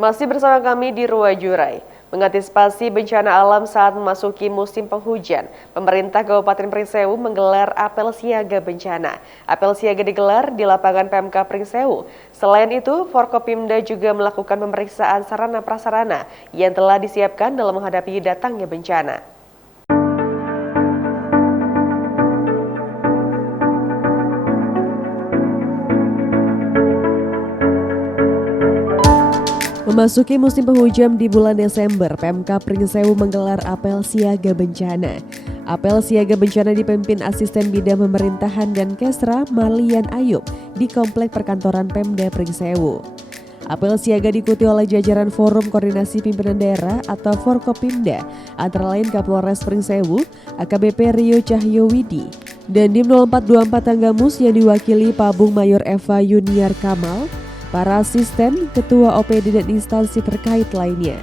Masih bersama kami di Ruwajurai. Mengantisipasi bencana alam saat memasuki musim penghujan, pemerintah Kabupaten Pringsewu menggelar apel siaga bencana. Apel siaga digelar di lapangan PMK Pringsewu. Selain itu, Forkopimda juga melakukan pemeriksaan sarana prasarana yang telah disiapkan dalam menghadapi datangnya bencana. Memasuki musim penghujan di bulan Desember, PMK Pringsewu menggelar apel siaga bencana. Apel siaga bencana dipimpin Asisten Bidang Pemerintahan dan Kesra Marlian Ayub di Komplek Perkantoran Pemda Pringsewu. Apel siaga diikuti oleh jajaran Forum Koordinasi Pimpinan Daerah atau Forkopimda, antara lain Kapolres Pringsewu, AKBP Rio Cahyowidi, dan Dim 0424 Tanggamus yang diwakili Pabung Mayor Eva Yuniar Kamal, para asisten, ketua OPD dan instansi terkait lainnya.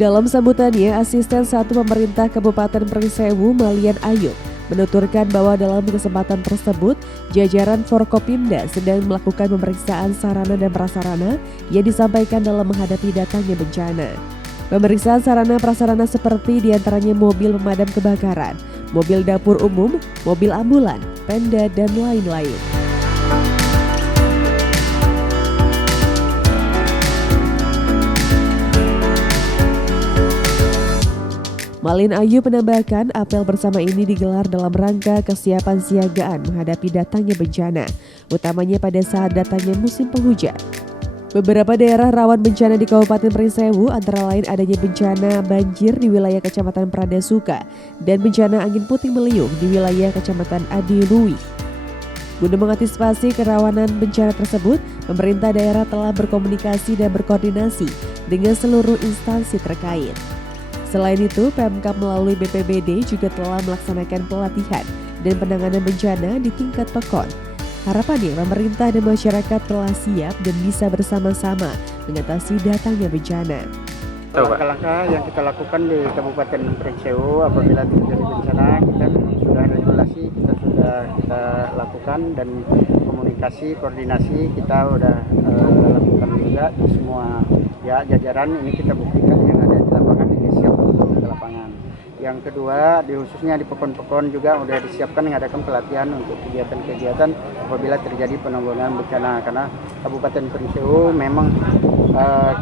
Dalam sambutannya, Asisten 1 Pemerintah Kabupaten Pringsewu Marlian Ayub menuturkan bahwa dalam kesempatan tersebut, jajaran Forkopimda sedang melakukan pemeriksaan sarana dan prasarana yang disampaikan dalam menghadapi datangnya bencana. Pemeriksaan sarana prasarana seperti diantaranya mobil pemadam kebakaran, mobil dapur umum, mobil ambulan, tenda, dan lain-lain. Marlian Ayub menambahkan apel bersama ini digelar dalam rangka kesiapan siagaan menghadapi datangnya bencana, utamanya pada saat datangnya musim penghujan. Beberapa daerah rawan bencana di Kabupaten Pringsewu antara lain adanya bencana banjir di wilayah Kecamatan Pradasuka dan bencana angin puting beliung di wilayah Kecamatan Adiluwih. Guna mengantisipasi kerawanan bencana tersebut, pemerintah daerah telah berkomunikasi dan berkoordinasi dengan seluruh instansi terkait. Selain itu, PMK melalui BPBD juga telah melaksanakan pelatihan dan penanganan bencana di tingkat PEKON. Harapannya pemerintah dan masyarakat telah siap dan bisa bersama-sama mengatasi datangnya bencana. Langkah-langkah yang kita lakukan di Kabupaten Pringsewu apabila terjadi bencana, kita sudah regulasi, kita lakukan, dan komunikasi, koordinasi kita sudah lakukan juga di semua jajaran. Ini kita buktikan yang ada di lapangan ini siap untuk ke lapangan. Yang kedua, khususnya di PEKON-PEKON juga sudah disiapkan mengadakan pelatihan untuk kegiatan-kegiatan apabila terjadi penanggulangan bencana, karena Kabupaten Pringsewu memang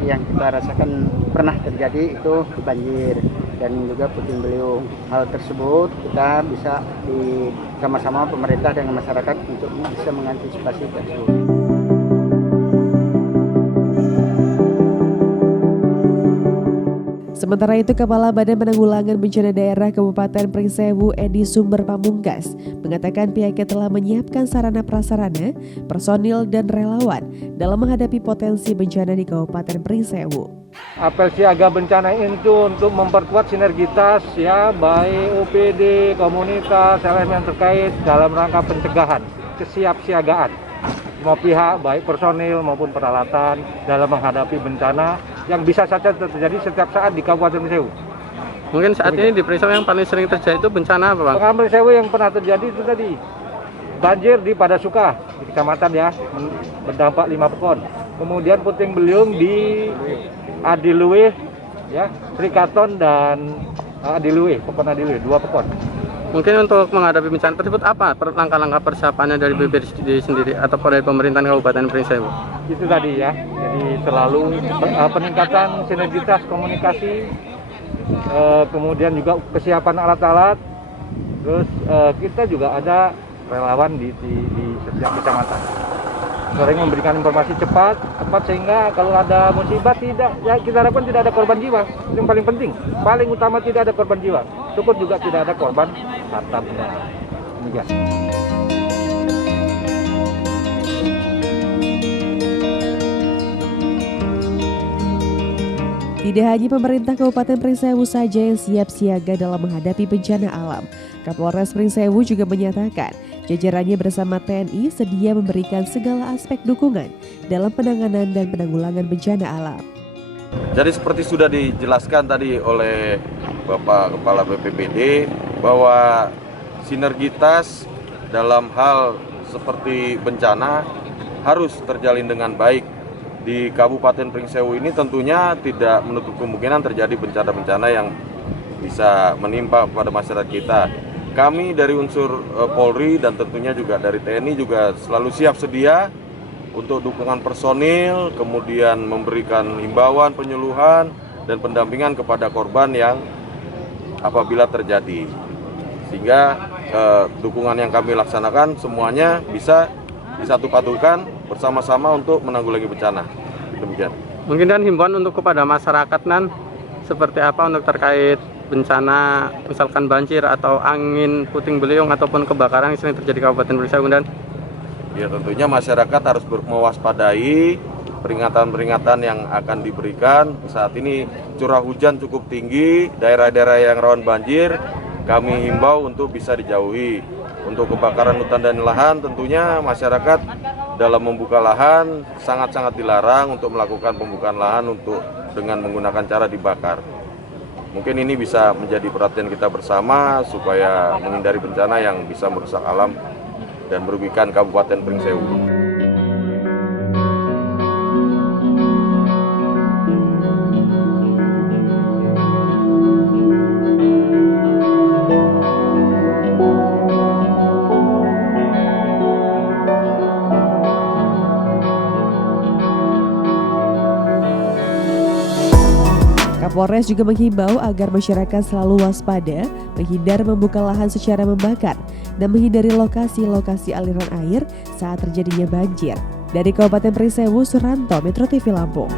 yang kita rasakan pernah terjadi itu banjir dan juga puting beliung. Hal tersebut kita bisa sama-sama pemerintah dengan masyarakat untuk bisa mengantisipasi tersebut. Sementara itu, Kepala Badan Penanggulangan Bencana Daerah Kabupaten Pringsewu Edi Sumber Pamungkas mengatakan pihaknya telah menyiapkan sarana prasarana, personil, dan relawan dalam menghadapi potensi bencana di Kabupaten Pringsewu. Apel siaga bencana itu untuk memperkuat sinergitas baik OPD, komunitas, elemen terkait dalam rangka pencegahan, kesiapsiagaan semua pihak baik personil maupun peralatan dalam menghadapi bencana yang bisa saja terjadi setiap saat di Kabupaten Pringsewu. Mungkin saat ini di Pringsewu yang paling sering terjadi itu bencana apa, Bang? Pengalaman Pringsewu yang pernah terjadi itu tadi banjir di Pradasuka di kecamatan berdampak 5 PEKON. Kemudian puting beliung di Adiluwih Srikaton dan Adiluwih, PEKON Adiluwih, 2 PEKON. Mungkin untuk menghadapi bencana tersebut apa langkah-langkah persiapannya dari BPBD sendiri atau dari pemerintahan Kabupaten Pringsewu? Itu tadi jadi selalu peningkatan sinergitas komunikasi, kemudian juga kesiapan alat-alat, terus kita juga ada relawan di setiap kecamatan. Sering memberikan informasi cepat sehingga kalau ada musibah kita harapkan tidak ada korban jiwa. Itu yang paling penting, paling utama tidak ada korban jiwa. Syukur juga tidak ada korban harta benda. Demikian. Tidak hanya pemerintah Kabupaten Pringsewu saja yang siap siaga dalam menghadapi bencana alam. Kapolres Pringsewu juga menyatakan jajarannya bersama TNI sedia memberikan segala aspek dukungan dalam penanganan dan penanggulangan bencana alam. Jadi seperti sudah dijelaskan tadi oleh Bapak Kepala BPBD bahwa sinergitas dalam hal seperti bencana harus terjalin dengan baik di Kabupaten Pringsewu ini tentunya tidak menutup kemungkinan terjadi bencana-bencana yang bisa menimpa pada masyarakat kita. Kami dari unsur Polri dan tentunya juga dari TNI juga selalu siap sedia untuk dukungan personil, kemudian memberikan himbauan, penyuluhan, dan pendampingan kepada korban yang apabila terjadi. Sehingga dukungan yang kami laksanakan semuanya bisa disatu padukan bersama-sama untuk menanggulangi bencana. Demikian. Mungkin dan himbauan untuk kepada masyarakat Nan, seperti apa untuk terkait bencana misalkan banjir atau angin puting beliung ataupun kebakaran yang sering terjadi di Kabupaten Pringsewu dan Ya tentunya masyarakat harus mewaspadai peringatan-peringatan yang akan diberikan. Saat ini curah hujan cukup tinggi, daerah-daerah yang rawan banjir kami himbau untuk bisa dijauhi. Untuk kebakaran hutan dan lahan tentunya masyarakat dalam membuka lahan sangat-sangat dilarang untuk melakukan pembukaan lahan dengan menggunakan cara dibakar. Mungkin ini bisa menjadi perhatian kita bersama supaya menghindari bencana yang bisa merusak alam dan merugikan Kabupaten Pringsewu. Kapolres juga menghimbau agar masyarakat selalu waspada, menghindar membuka lahan secara membakar, dan menghindari lokasi-lokasi aliran air saat terjadinya banjir. Dari Kabupaten Pringsewu, Suranto, Metro TV Lampung.